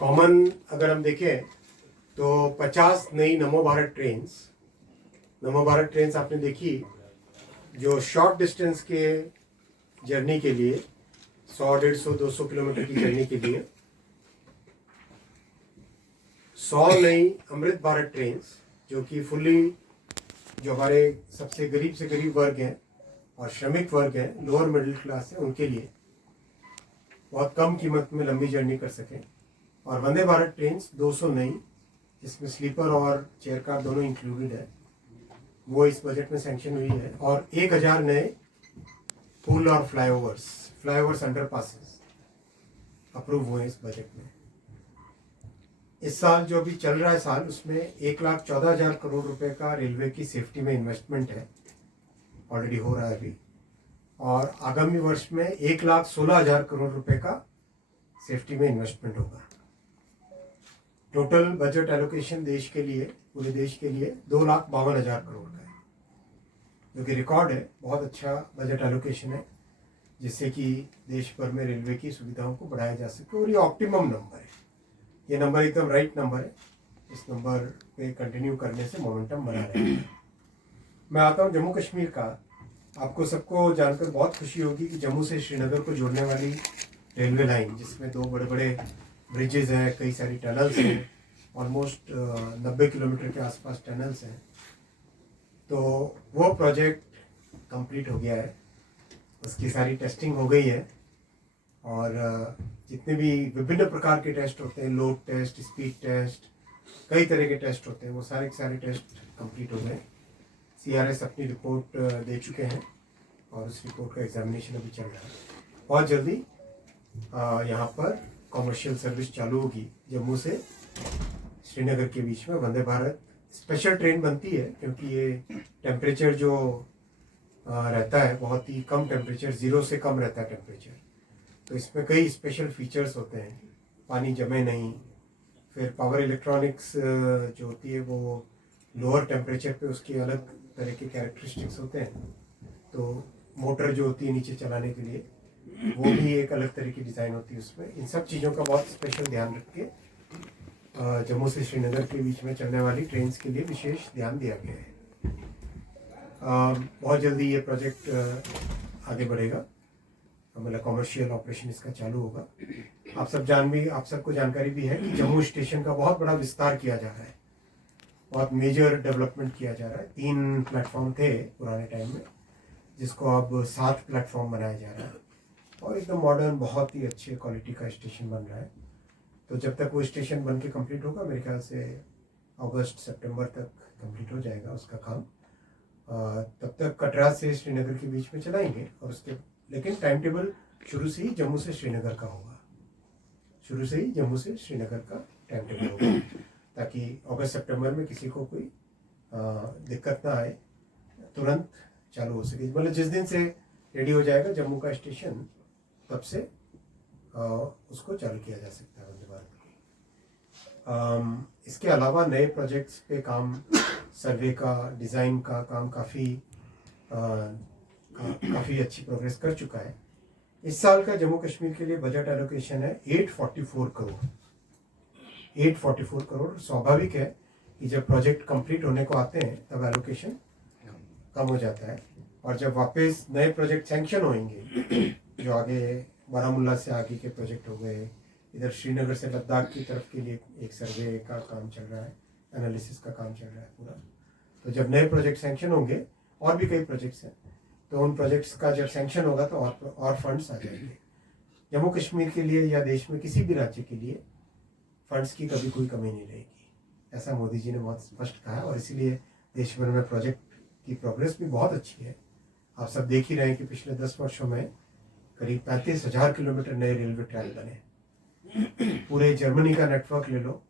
Common अगर हम देखें तो 50 नई नमो भारत ट्रेन्स आपने देखी जो शॉर्ट डिस्टेंस के जर्नी के लिए 100, 150, 200 किलोमीटर की जर्नी के लिए 100 नई अमृत भारत ट्रेन्स जो कि फुल्ली जो हमारे सबसे गरीब से गरीब वर्ग हैं और श्रमिक वर्ग हैं, लोअर मिडिल क्लास है, उनके लिए बहुत कम कीमत में लंबी जर्नी कर सकें। और वंदे भारत ट्रेन्स 200 नई जिसमें स्लीपर और चेयर कार दोनों इंक्लूडेड है, वो इस बजट में सैंक्शन हुई है। और 1000 नए पुल और फ्लाईओवर्स अंडरपासेस अप्रूव हुए इस बजट में। इस साल जो अभी चल रहा है साल, उसमें 1,14,000 करोड़ रुपए का रेलवे की सेफ्टी में इन्वेस्टमेंट है, ऑलरेडी हो रहा है अभी। और आगामी वर्ष में 1,16,000 करोड़ रुपए का सेफ्टी में इन्वेस्टमेंट होगा। टोटल बजट एलोकेशन देश के लिए, पूरे देश के लिए 2,52,000 करोड़ का है, जो कि रिकॉर्ड है। बहुत अच्छा बजट एलोकेशन है जिससे कि देश भर में रेलवे की सुविधाओं को बढ़ाया जा सके। और ये ऑप्टिमम नंबर है, ये नंबर एकदम राइट नंबर है। इस नंबर पे कंटिन्यू करने से मोमेंटम बना रहेगा। मैं आता हूँ जम्मू कश्मीर का। आपको सबको जानकर बहुत खुशी होगी कि जम्मू से श्रीनगर को जोड़ने वाली रेलवे लाइन, जिसमें 2 बड़े बड़े ब्रिजेज हैं, कई सारी टनल्स हैं, ऑलमोस्ट 90 किलोमीटर के आसपास टनल्स हैं, तो वो प्रोजेक्ट कंप्लीट हो गया है। उसकी सारी टेस्टिंग हो गई है और जितने भी विभिन्न प्रकार के टेस्ट होते हैं, लोड टेस्ट, स्पीड टेस्ट, कई तरह के टेस्ट होते हैं, वो सारे के सारे टेस्ट कंप्लीट हो गए। CRS अपनी रिपोर्ट दे चुके हैं और उस रिपोर्ट का एग्जामिनेशन अभी चल रहा है। बहुत जल्दी यहाँ पर कॉमर्शियल सर्विस चालू होगी जम्मू से श्रीनगर के बीच में। वंदे भारत स्पेशल ट्रेन बनती है क्योंकि ये टेम्परेचर जो रहता है बहुत ही कम टेम्परेचर, 0 से कम रहता है टेम्परेचर, तो इसमें कई स्पेशल फीचर्स होते हैं, पानी जमे नहीं। फिर पावर इलेक्ट्रॉनिक्स जो होती है वो लोअर टेम्परेचर पे उसके अलग तरह के कैरेक्टरिस्टिक्स होते हैं, तो मोटर जो होती है नीचे चलाने के लिए वो भी एक अलग तरह की डिज़ाइन होती है उसमें। इन सब चीज़ों का बहुत स्पेशल ध्यान रख के जम्मू से श्रीनगर के बीच में चलने वाली ट्रेन्स के लिए विशेष ध्यान दिया गया है। बहुत जल्दी ये प्रोजेक्ट आगे बढ़ेगा, मतलब कॉमर्शियल ऑपरेशन इसका चालू होगा। आप सबको जानकारी भी है कि जम्मू स्टेशन का बहुत बड़ा विस्तार किया जा रहा है, बहुत मेजर डेवलपमेंट किया जा रहा है। 3 प्लेटफॉर्म थे पुराने टाइम में, जिसको अब 7 प्लेटफॉर्म बनाया जा रहा है और एकदम मॉडर्न, बहुत ही अच्छे क्वालिटी का स्टेशन बन रहा है। तो जब तक वो स्टेशन बन के कम्प्लीट होगा, मेरे ख्याल से अगस्त सितंबर तक कंप्लीट हो जाएगा उसका काम। तब तक कटरा से श्रीनगर के बीच में चलाएंगे और उसके, लेकिन टाइम टेबल शुरू से ही जम्मू से श्रीनगर का होगा, शुरू से ही जम्मू से श्रीनगर का टाइम टेबल होगा, ताकि अगस्त सितंबर में किसी को कोई दिक्कत ना आए, तुरंत चालू हो सके। मतलब जिस दिन से रेडी हो जाएगा जम्मू का स्टेशन, तब से उसको चालू किया जा सकता है वंदे भारत को। इसके अलावा नए प्रोजेक्ट्स पे काम, सर्वे का, डिज़ाइन का काम काफ़ी अच्छी प्रोग्रेस कर चुका है। इस साल का जम्मू कश्मीर के लिए बजट एलोकेशन है 844 करोड़। 844 करोड़। स्वाभाविक है कि जब प्रोजेक्ट कंप्लीट होने को आते हैं तब एलोकेशन कम हो जाता है, और जब वापस नए प्रोजेक्ट सैंक्शन होंगे, जो आगे बारामूला से आगे के प्रोजेक्ट हो गए, इधर श्रीनगर से लद्दाख की तरफ के लिए एक सर्वे का काम चल रहा है, एनालिसिस का काम चल रहा है पूरा। तो जब नए प्रोजेक्ट सैंक्शन होंगे, और भी कई प्रोजेक्ट्स हैं, तो उन प्रोजेक्ट्स का जब सैंक्शन होगा तो और फंड्स आ जाएंगे। जम्मू कश्मीर के लिए या देश में किसी भी राज्य के लिए फंड्स की कभी कोई कमी नहीं रहेगी, ऐसा मोदी जी ने बहुत स्पष्ट कहा है। और इसीलिए देश भर में प्रोजेक्ट की प्रोग्रेस भी बहुत अच्छी है। आप सब देख ही रहे हैं कि पिछले 10 वर्षों में करीब 35,000 किलोमीटर नए रेलवे ट्रैक बने। पूरे जर्मनी का नेटवर्क ले लो,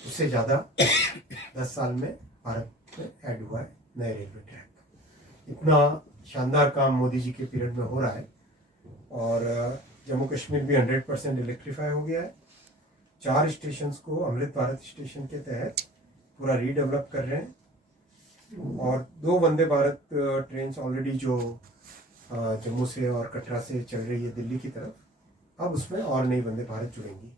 उससे ज़्यादा 10 साल में भारत में ऐड हुआ है नए रेलवे ट्रैक। इतना शानदार काम मोदी जी के पीरियड में हो रहा है। और जम्मू कश्मीर भी 100% इलेक्ट्रीफाई हो गया है। 4 स्टेशंस को अमृत भारत स्टेशन के तहत पूरा रीडेवलप कर रहे हैं, और 2 वंदे भारत ट्रेन्स ऑलरेडी जो जम्मू से और कटरा से चल रही है दिल्ली की तरफ, अब उसमें और नई वंदे भारत जुड़ेंगी।